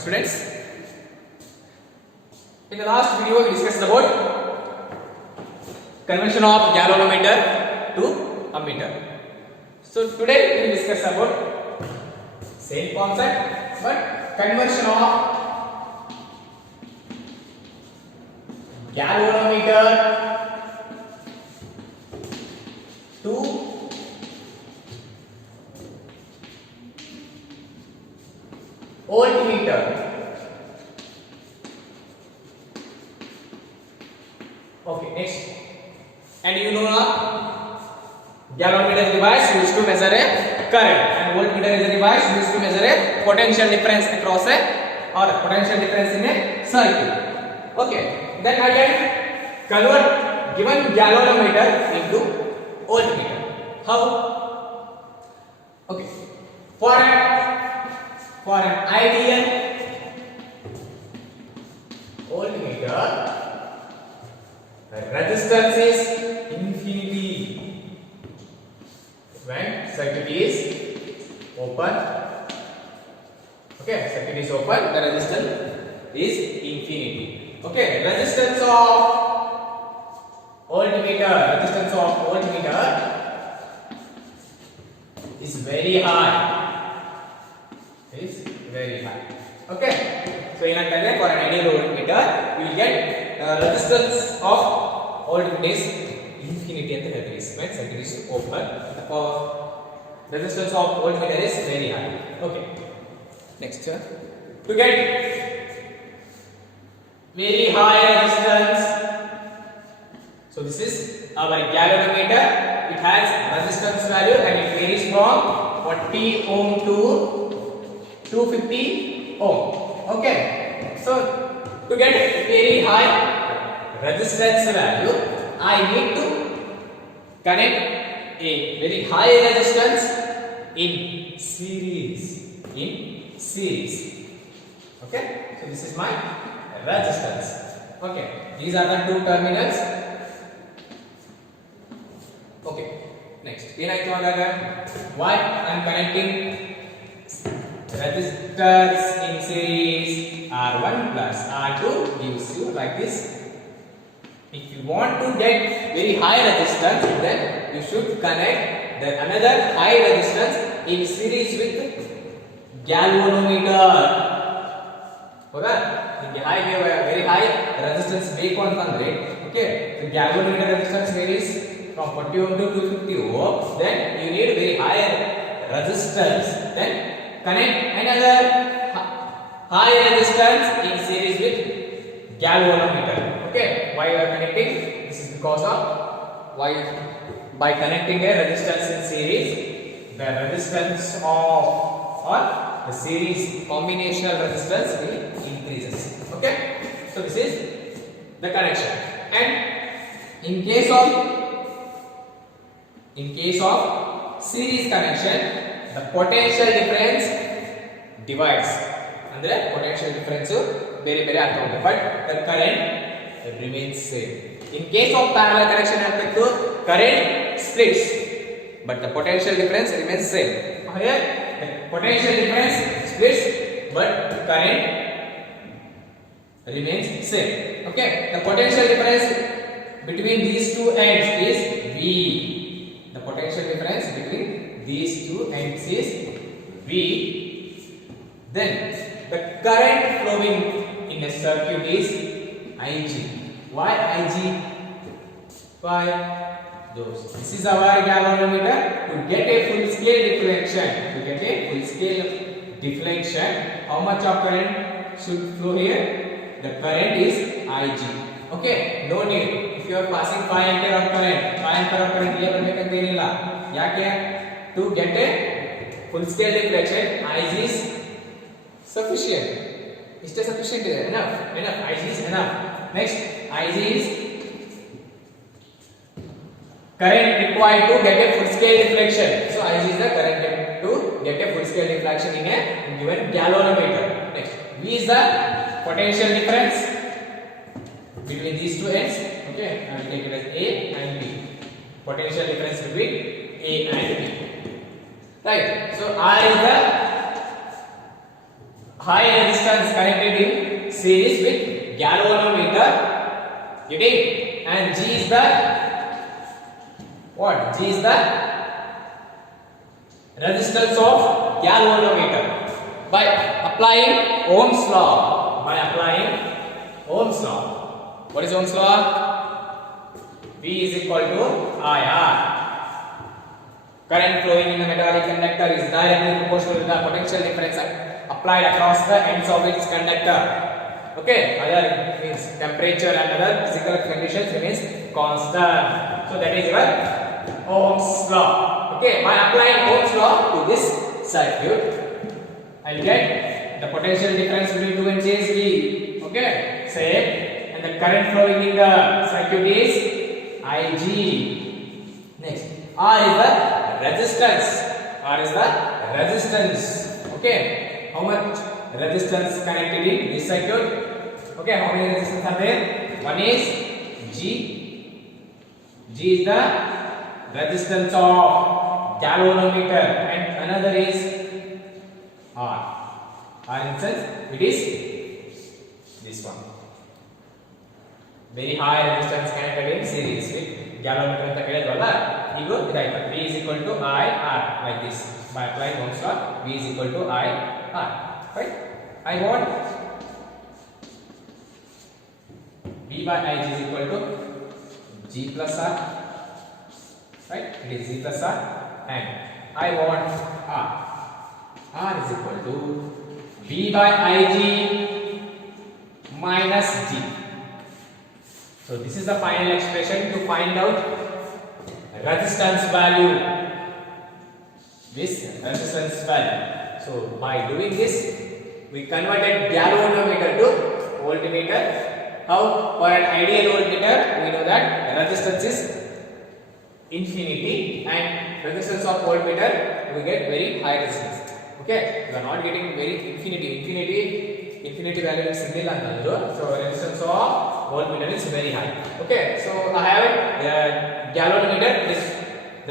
students. In the last video we discussed about conversion of galvanometer to ammeter. So today we will discuss about same concept but conversion of galvanometer to voltmeter. Okay, next. And you know now, galvanometer is a device used to measure a current, and voltmeter is a device used to measure a potential difference across a or potential difference in a circuit. Okay, then I can convert given galvanometer into voltmeter. How? Okay, for an ideal voltmeter, the resistance is infinity. When circuit is open, okay, circuit is open, the resistance is infinity. Okay, resistance of voltmeter is very high. Is very high. Okay, so in a case for an ideal voltmeter, you will get resistance of voltmeter is infinity at the head is when circuit is open. The resistance of voltmeter is very high. Okay, next to get very high resistance. So this is our galvanometer. It has resistance value and it varies from 40 ohm to 250 ohm. Okay, so to get very high resistance value, I need to connect a very high resistance in series. Okay, so this is my resistance. Okay, these are the two terminals. Okay, next why I am connecting resistors in series R1 plus R2 gives you like this. If you want to get very high resistance, then you should connect another high resistance in series with galvanometer. Okay, very high resistance okay, the galvanometer resistance varies from 40 ohm to 250 ohm. Then you need very high resistance. Then connect another high resistance in series with galvanometer. Okay, why you are connecting? This is because of by connecting a resistance in series, the resistance of or the series combinational resistance will increases. Okay, so this is the connection. And in case of series connection, the potential difference divides. Andre potential difference very very but the current remains same. In case of parallel connection, current splits, but the potential difference remains same. Here, the potential difference splits, but current remains same. Okay, the potential difference between these two ends is V. The potential difference between these two ends is V. Then the current flowing in a circuit is Ig. Why Ig? Why? This is our galvanometer. To get a full scale deflection, how much of current should flow here? The current is Ig. Okay, no need. If you are passing 5 ampere of current, 5 ampere of current here ಬರಬೇಕಂತೇನಿಲ್ಲ. ಯಾಕೆ? To get a full scale deflection, Ig is sufficient. Is it sufficient? Enough. Ig is enough. Next, Ig is current required to get a full scale deflection. So Ig is the current to get a full scale deflection in a given galvanometer. Next, V is the potential difference between these two ends. Okay, I will take it as A and B. Potential difference between A and B. Right. So R is the high resistance connected in series with galvanometer, getting, and G is the what? G is the resistance of galvanometer. By applying Ohm's law, what is Ohm's law? V is equal to IR. Current flowing in the metallic conductor is directly proportional to the potential difference applied across the ends of its conductor. Okay, other means temperature and other physical conditions remains constant. So that is your Ohm's law. Okay, by applying Ohm's law to this circuit, I will get the potential difference between 2 and J is V. Okay, same, and the current flowing in the circuit is IG. Next, R is the resistance. Okay, how much resistance connected in this circuit? Okay, how many resistance are there? One is G. G is the resistance of galvanometer, and another is R. R instance, it is this one. Very high resistance connected in series with galvanometer ಅಂತ ಹೇಳಿದ್ವಲ್ಲ, ಈಗ ಇದಾಯ್ತು. V is equal to I R like this. By applying Ohm's law, V is equal to I R. Right? I want V by Ig is equal to G plus R. Right? It is G plus R, and I want R. R is equal to V by Ig minus G. So this is the final expression to find out resistance value. This resistance value. So by doing this, we converted galvanometer to voltmeter. How? For an ideal voltmeter, we know that resistance is infinity, and resistance of voltmeter we get very high resistance. Okay, we are not getting very infinity value is similar antandru, so resistance of voltmeter is very high. Okay, so I have galvanometer. This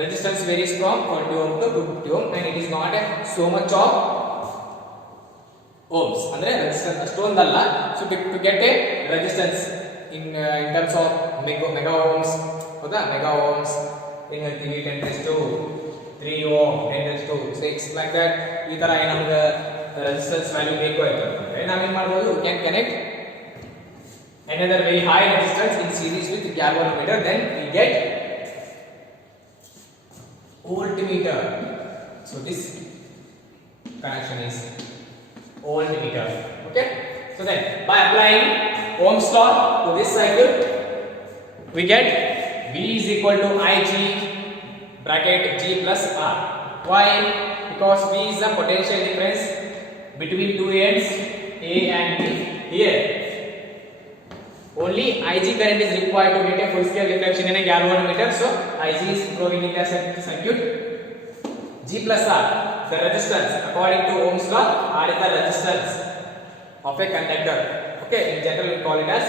resistance varies from 40 ohm to 250 ohm, and it is not so much of ohms, andre resistance ಅಷ್ಟೊಂದಲ್ಲ. So to get a resistance in terms of mega ohms, ಹೌದಾ, mega ohms in 10⁻³ ohm, 10⁻⁶, like that. ಈ ತರ ನಮಗೆ resistance value ಬೇಕು ಆಯ್ತು ಅಂದ್ರೆ ನಾವೇನು ಮಾಡಬಹುದು, we can connect another very high resistance in series with galvanometer, then we get voltmeter. So this connection is voltmeter. Okay, so then by applying Ohm's law to this circuit, we get V is equal to Ig bracket G plus R. Why? Because V is the potential difference between two ends A and B. Here only Ig current is required to get a full scale reflection in a galvanometer. So Ig is flowing in the circuit. G plus R, the resistance according to Ohm's law, R is the resistance of a conductor. Okay, in general we call it as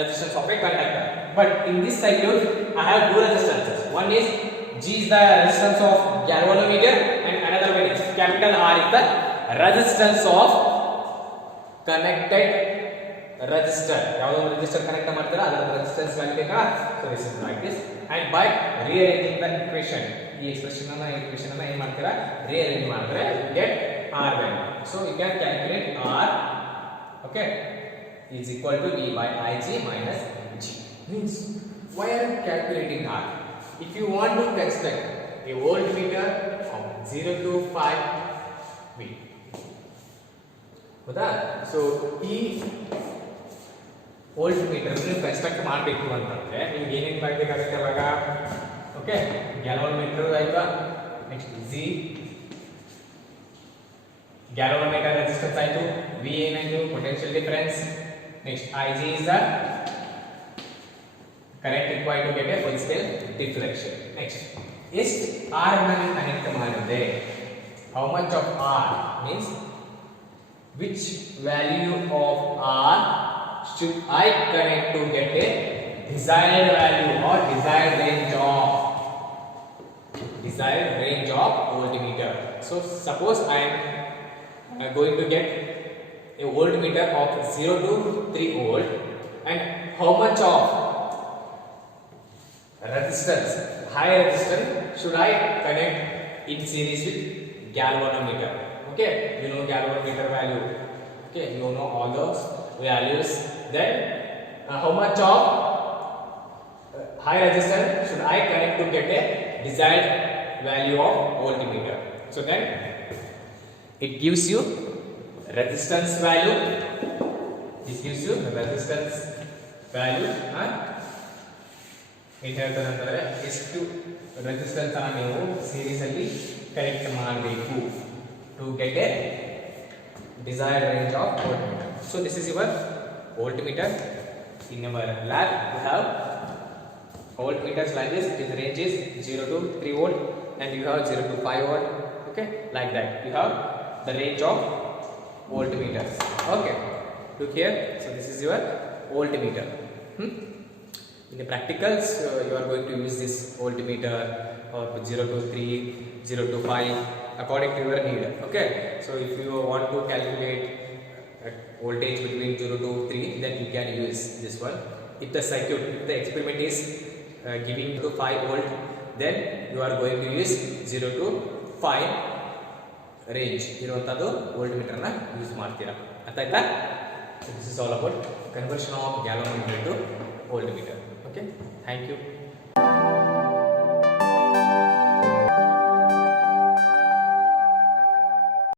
resistance of a conductor. But in this circuit, I have two resistances. One is G is the resistance of galvanometer, and another one is capital R is the resistance of connected resistor. ಯಾವುದು resistor connect ಮಾಡ್ತೀರಾ ಅದರ resistance value ಬೇಕಾ? So this is like this, and by rearranging the equation, ಈ expression ಅನ್ನು ಏನು ಮಾಡ್ತೀರಾ, rearrange ಮಾಡಿದ್ರೆ you get R value. So you can calculate R, okay, is equal to V by Ig minus G. Means why are you calculating R? If you want to construct a voltmeter from 0 to 5 V, ಹೌದಾ, so ಈ voltmeter ನೀವು construct ಮಾಡಬೇಕು ಅಂತಂದ್ರೆ ನಿಮ್ಗೆ ಏನೇನು ಮಾಡಬೇಕಾಗುತ್ತೆ ಅವಾಗ? Okay, galvanometer ಆಯ್ತಾ, ನೆಕ್ಸ್ಟ್ ಜಿ ಗ್ಯಾಲೋಮೀಟರ್ ರೆಸಿಸ್ಟೆನ್ಸ್ ಆಯಿತು, ವಿ ಏನಾಯಿತು potential difference, next I G is the current required to get a full scale deflection. Next ಎಷ್ಟು ಆರ್ ನಲ್ಲಿ ಕನೆಕ್ಟ್ ಮಾಡಿದೆ, how much of R means which value of R should I connect to get a desired value or desired range of voltmeter. So suppose I am going to get a voltmeter of 0 to 3 volt, and how much of resistance, high resistance, should I connect in series with galvanometer? Okay, you know galvanometer value. Okay, you know all those values. Then how much of high resistance should I connect to get a desired value of voltmeter? So then it gives you resistance value. This gives you the resistance value. ಏನು ಹೇಳ್ತಾರೆ ಅಂತಂದರೆ ಎಷ್ಟು resistance ಅನ್ನು ನೀವು series ಅಲ್ಲಿ connect ಮಾಡಬೇಕು to get a desired range of voltmeter. So this is your voltmeter. In our lab we have voltmeters like this. Its range is 0 to 3 volt, and you have 0 to 5 volt. Okay, like that you have the range of voltmeters. Okay, look here. So this is your voltmeter. In the practicals you are going to use this voltmeter or 0 to 3, 0 to 5 according to your need. Okay, so if you want to calculate voltage between 0 to 3, then you can use this one. If the circuit, if the experiment is giving to 5 volt, then you are going to use 0 to 5 range ಇರುವಂತದ್ದು voltmeter ನ use ಮಾಡ್ತೀರಾ. ಅರ್ಥ ಆಯ್ತಾ? This is all about conversion of galvanometer to voltmeter. Okay, thank you.